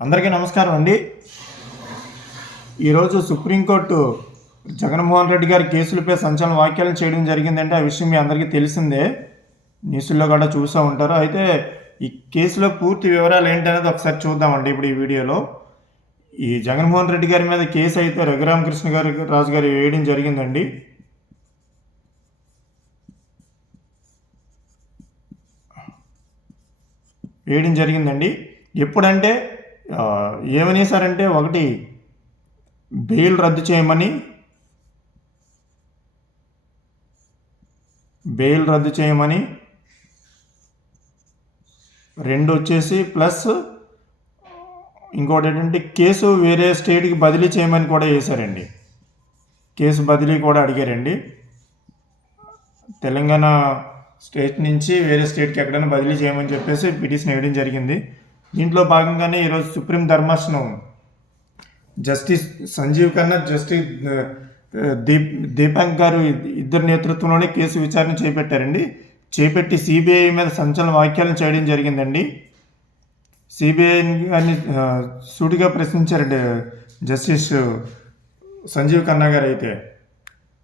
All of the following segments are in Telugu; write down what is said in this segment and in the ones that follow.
అందరికీ నమస్కారం అండి. ఈరోజు సుప్రీంకోర్టు జగన్మోహన్ రెడ్డి గారి కేసులపై సంచలన వ్యాఖ్యలు చేయడం జరిగిందంటే ఆ విషయం మీ అందరికీ తెలిసిందే. న్యూస్లో కూడా చూసా ఉంటారు. అయితే ఈ కేసులో పూర్తి వివరాలు ఏంటనేది ఒకసారి చూద్దామండి ఇప్పుడు ఈ వీడియోలో. ఈ జగన్మోహన్ రెడ్డి గారి మీద కేసు అయితే రఘురామకృష్ణ గారి రాజు గారు వేయడం జరిగిందండి. వేయడం జరిగిందండి. ఎప్పుడంటే ఏమనేశారంటే ఏమనేసారంటే ఒకటి బెయిల్ రద్దు చేయమని బెయిల్ రద్దు చేయమని రెండు వచ్చేసి ప్లస్ ఇంకోటి ఏంటంటే కేసు వేరే స్టేట్కి బదిలీ చేయమని కూడా వేశారండి కేసు బదిలీ కూడా అడిగారండి. తెలంగాణ స్టేట్ నుంచి వేరే స్టేట్కి ఎక్కడైనా బదిలీ చేయమని చెప్పేసి పిటిషన్ వేయడం జరిగింది. దీంట్లో భాగంగానే ఈరోజు సుప్రీం ధర్మాసనం. జస్టిస్ సంజీవ్ ఖన్నా జస్టిస్ దీప్ దీపాంక్ గారు ఇద్దరు నేతృత్వంలోనే కేసు విచారణ చేపట్టారండి. చేపట్టి సిబిఐ మీద సంచలన వ్యాఖ్యలను చేయడం జరిగిందండి. సిబిఐ గారిని సూటిగా ప్రశ్నించారండి జస్టిస్ సంజీవ్ ఖన్నా గారు అయితే.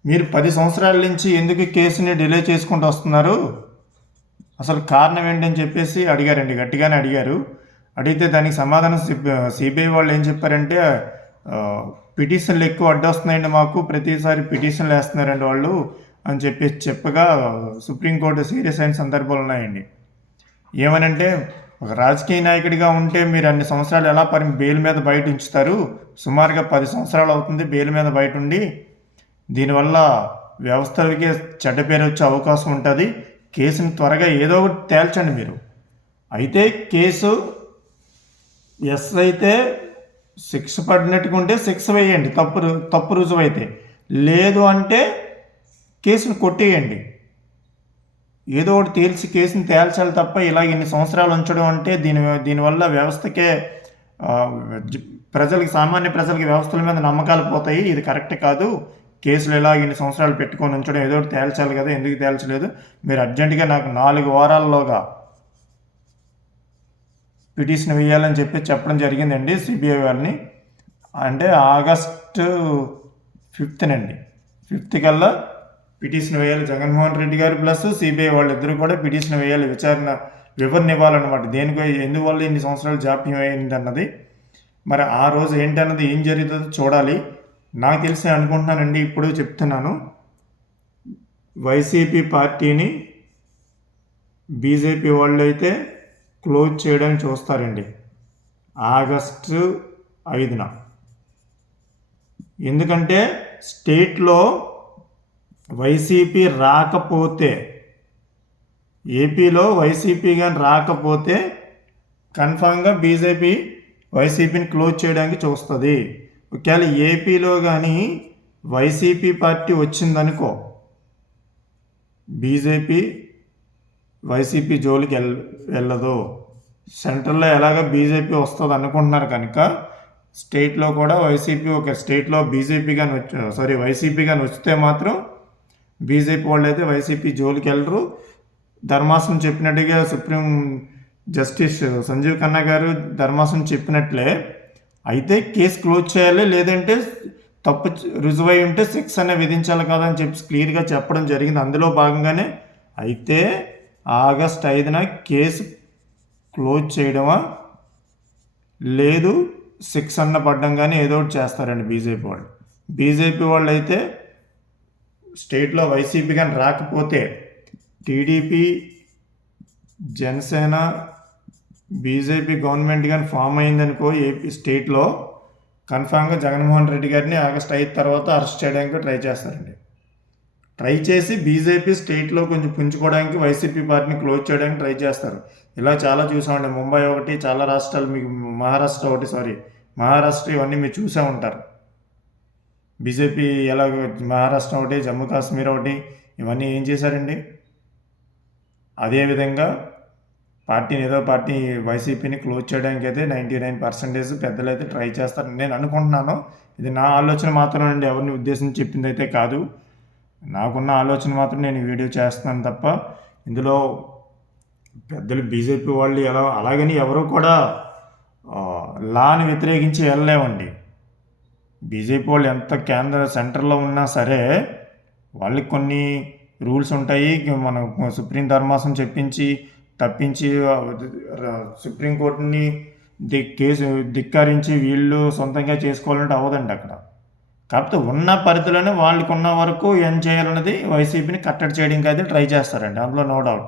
మీరు పది సంవత్సరాల నుంచి ఎందుకు కేసుని డిలే చేసుకుంటూ వస్తున్నారు? అసలు కారణం ఏంటని చెప్పేసి అడిగారండి గట్టిగానే అడిగారు. అడిగితే దానికి సమాధానం సిబిఐ వాళ్ళు ఏం చెప్పారంటే పిటిషన్లు ఎక్కువ అడ్డొస్తున్నాయండి మాకు ప్రతిసారి పిటిషన్లు వేస్తున్నారండి వాళ్ళు అని చెప్పేసి చెప్పగా సుప్రీంకోర్టు సీరియస్ అయిన సందర్భాలు ఉన్నాయండి. ఏమనంటే ఒక రాజకీయ నాయకుడిగా ఉంటే మీరు అన్ని సంవత్సరాలు ఎలా పరి బెయిల్ మీద బయట ఉంచుతారు? సుమారుగా పది సంవత్సరాలు అవుతుంది బెయిల్ మీద బయట ఉండి. దీనివల్ల వ్యవస్థలకి చెడ్డ పేరు వచ్చే అవకాశం ఉంటుంది. కేసుని త్వరగా ఏదో ఒకటి తేల్చండి మీరు. అయితే కేసు ఎస్ అయితే శిక్ష పడినట్టుగా ఉంటే శిక్ష వేయండి. తప్పు రు- తప్పు రుజువు అయితే లేదు అంటే కేసును కొట్టేయండి. ఏదో ఒకటి తేల్చి కేసుని తేల్చాలి తప్ప ఇలా ఇన్ని సంవత్సరాలు ఉంచడం అంటే దీని దీనివల్ల వ్యవస్థకే ప్రజలకి సామాన్య ప్రజలకి వ్యవస్థల మీద నమ్మకాలు పోతాయి. ఇది కరెక్ట్ కాదు. కేసులు ఇలా ఇన్ని సంవత్సరాలు పెట్టుకొని ఉంచడం ఏదో ఒకటి తేల్చాలి కదా ఎందుకు తేల్చలేదు? మీరు అర్జెంటుగా నాకు నాలుగు వారాల్లోగా పిటిషన్ వేయాలని చెప్పి చెప్పడం జరిగిందండి సిబిఐ వాళ్ళని అంటే ఆగస్టు ఫిఫ్త్నండి ఫిఫ్త్ కల్లా పిటిషన్ వేయాలి. జగన్మోహన్ రెడ్డి గారు ప్లస్ సిబిఐ వాళ్ళిద్దరూ కూడా పిటిషన్ వేయాలి. విచారణ వివరణ ఇవ్వాలన్నమాట. దేనికో ఎందువల్ల ఇన్ని సంవత్సరాలు జాప్యం అయింది అన్నది మరి ఆ రోజు ఏంటన్నది ఏం జరుగుతుందో చూడాలి. నాకు తెలిసి అనుకుంటున్నానండి ఇప్పుడు చెప్తున్నాను. వైసీపీ పార్టీని బీజేపీ వాళ్ళు అయితే క్లోజ్ చేయడానికి చూస్తారండి. ఆగస్టు ఐదున. ఎందుకంటే స్టేట్లో వైసీపీ రాకపోతే ఏపీలో వైసీపీ కానీ రాకపోతే కన్ఫామ్గా బీజేపీ వైసీపీని క్లోజ్ చేయడానికి చూస్తుంది. ఒకవేళ ఏపీలో కానీ వైసీపీ పార్టీ వచ్చిందనుకో బీజేపీ వైసీపీ జోలికి వెల్ వెళ్ళదు. సెంట్రల్లో ఎలాగ బీజేపీ వస్తుంది అనుకుంటున్నారు కనుక స్టేట్లో కూడా వైసీపీ ఒక స్టేట్లో బీజేపీ కానీ వచ్చి సారీ వైసీపీ కానీ వస్తే మాత్రం బీజేపీ వాళ్ళు అయితే వైసీపీ జోలికి వెళ్ళరు. ధర్మాసనం చెప్పినట్టుగా సుప్రీం జస్టిస్ సంజీవ్ ఖన్నా గారు ధర్మాసనం చెప్పినట్లే అయితే కేసు క్లోజ్ చేయాలి లేదంటే తప్పు రుజువై ఉంటే శిక్ష అనే విధించాలి కదా అని చెప్పి క్లియర్గా చెప్పడం జరిగింది. అందులో భాగంగానే అయితే ఆగస్ట్ ఐదున కేసు క్లోజ్ చేయడమా? లేదు సిక్స్ అన్న పడ్డం కానీ ఏదో ఒకటి చేస్తారండి బీజేపీ వాళ్ళు. బీజేపీ వాళ్ళు అయితే స్టేట్లో వైసీపీ కానీ రాకపోతే టీడీపీ జనసేన బీజేపీ గవర్నమెంట్ కానీ ఫామ్ అయిందనుకో ఏపీ స్టేట్లో కన్ఫామ్గా జగన్మోహన్ రెడ్డి గారిని ఆగస్ట్ ఐదు తర్వాత అరెస్ట్ చేయడానికి ట్రై చేస్తారండి. ట్రై చేసి బీజేపీ స్టేట్లో కొంచెం పుంజుకోవడానికి వైసీపీ పార్టీని క్లోజ్ చేయడానికి ట్రై చేస్తారు. ఇలా చాలా చూసామండి. ముంబై ఒకటి చాలా రాష్ట్రాలు మీకు మహారాష్ట్ర ఒకటి సారీ మహారాష్ట్ర ఇవన్నీ మీరు చూసే ఉంటారు. బీజేపీ ఎలా మహారాష్ట్ర ఒకటి జమ్మూ కాశ్మీర్ ఒకటి ఇవన్నీ ఏం చేశారండి? అదేవిధంగా పార్టీని ఏదో పార్టీ వైసీపీని క్లోజ్ చేయడానికి అయితే నైంటీ నైన్ పర్సెంటేజ్ పెద్దలు అయితే ట్రై చేస్తారని నేను అనుకుంటున్నాను ఇది నా ఆలోచన మాత్రం అండి ఎవరిని ఉద్దేశించి చెప్పింది అయితే కాదు. నాకున్న ఆలోచన మాత్రం నేను ఈ వీడియో చేస్తున్నాను తప్ప ఇందులో పెద్దలు బీజేపీ వాళ్ళు ఎలా అలాగని ఎవరు కూడా లాని వ్యతిరేకించి వెళ్ళలేమండి. బీజేపీ వాళ్ళు ఎంత కేంద్ర సెంటర్లో ఉన్నా సరే వాళ్ళకి కొన్ని రూల్స్ ఉంటాయి. మన సుప్రీం ధర్మాసం చెప్పించి తప్పించి సుప్రీంకోర్టుని ది కేసు ధిక్కరించి వీళ్ళు సొంతంగా చేసుకోవాలంటే అవ్వదండి అక్కడ. కాకపోతే ఉన్న పరిధిలోనే వాళ్ళకు ఉన్న వరకు ఏం చేయాలన్నది వైసీపీని కట్టడి చేయడానికి అయితే ట్రై చేస్తారండి. అందులో నో డౌట్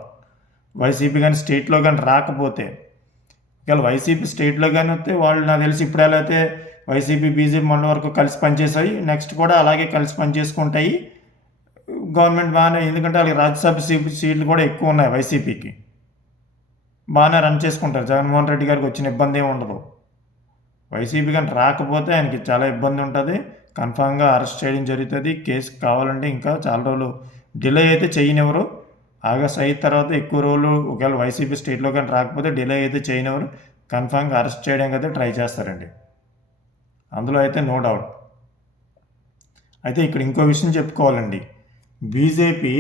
వైసీపీ కానీ స్టేట్లో కానీ రాకపోతే ఒకవేళ వైసీపీ స్టేట్లో కానీ వస్తే వాళ్ళు నాకు తెలిసి ఇప్పుడు ఎలా అయితే వైసీపీ బీజేపీ మొన్న వరకు కలిసి పనిచేసాయి నెక్స్ట్ కూడా అలాగే కలిసి పనిచేసుకుంటాయి. గవర్నమెంట్ బాగానే ఎందుకంటే వాళ్ళకి రాజ్యసభ సీ- సీట్లు కూడా ఎక్కువ ఉన్నాయి వైసీపీకి. బాగానే రన్ చేసుకుంటారు. జగన్మోహన్ రెడ్డి గారికి వచ్చిన ఇబ్బంది ఏమి ఉండదు. వైసీపీ కానీ రాకపోతే ఆయనకి చాలా ఇబ్బంది ఉంటుంది. కన్ఫామ్గా అరెస్ట్ చేయడం జరుగుతుంది. కేసు కావాలంటే ఇంకా చాలా రోజులు డిలే అయితే చేయనివ్వరు. ఆగస్ట్ అయిన తర్వాత ఎక్కువ రోజులు ఒకవేళ వైసీపీ స్టేట్లో కానీ రాకపోతే డిలే అయితే చేయనివ్వరు. కన్ఫామ్గా అరెస్ట్ చేయడానికి అయితే ట్రై చేస్తారండి. అందులో అయితే నో డౌట్. అయితే ఇక్కడ ఇంకో విషయం చెప్పుకోవాలండి. బీజేపీ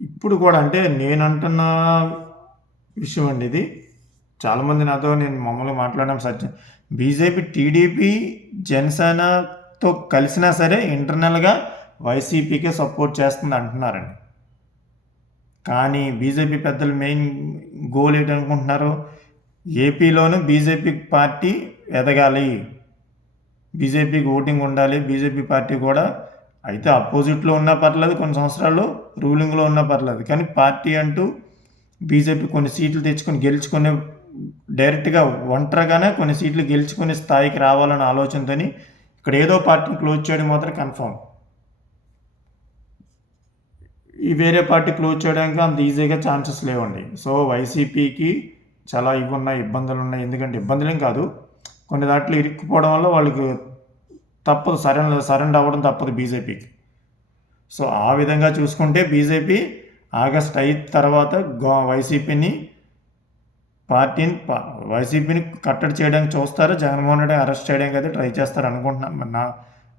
ఇప్పుడు కూడా అంటే నేను అంటున్న విషయం అండి ఇది. చాలామంది నాతో నేను మమ్మల్ని మాట్లాడడం సత్యం బీజేపీ టీడీపీ జనసేనతో కలిసినా సరే ఇంటర్నల్గా వైసీపీకే సపోర్ట్ చేస్తుంది అంటున్నారండి. కానీ బీజేపీ పెద్దలు మెయిన్ గోల్ ఏంటనుకుంటున్నారు? ఏపీలోనూ బీజేపీ పార్టీ ఎదగాలి. బీజేపీకి ఓటింగ్ ఉండాలి. బీజేపీ పార్టీ కూడా అయితే అపోజిట్లో ఉన్నా పర్లేదు కొన్ని సంవత్సరాలు రూలింగ్లో ఉన్నా పర్లేదు. కానీ పార్టీ అంటూ బీజేపీ కొన్ని సీట్లు తెచ్చుకొని గెలుచుకునే డైరెక్ట్గా ఒంటరిగానే కొన్ని సీట్లు గెలుచుకునే స్థాయికి రావాలన్న ఆలోచనతోని ఇక్కడ ఏదో పార్టీని క్లోజ్ చేయడం మాత్రం కన్ఫర్మ్. ఈ వేరే పార్టీ క్లోజ్ చేయడానికి అంత ఈజీగా ఛాన్సెస్ లేవండి. సో వైసీపీకి చాలా ఇవి ఉన్నాయి ఇబ్బందులు ఉన్నాయి ఎందుకంటే ఇబ్బందులేం కాదు. కొన్ని దాంట్లో ఇరుక్కుపోవడం వల్ల వాళ్ళకి తప్పదు. సరెండర్ సరెండర్ అవ్వడం తప్పదు బీజేపీకి. సో ఆ విధంగా చూసుకుంటే బీజేపీ ఆగస్ట్ ఐదు తర్వాత గో వైసీపీని పార్టీని వైసీపీని కట్టడి చేయడానికి చూస్తారు? జగన్మోహన్ రెడ్డి అరెస్ట్ చేయడానికి అయితే ట్రై చేస్తారు అనుకుంటున్నాను. మరి నా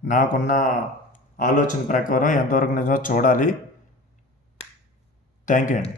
నాకున్న ఆలోచన ప్రకారం ఎంతవరకు నిజమో చూడాలి. థ్యాంక్ యూ అండి.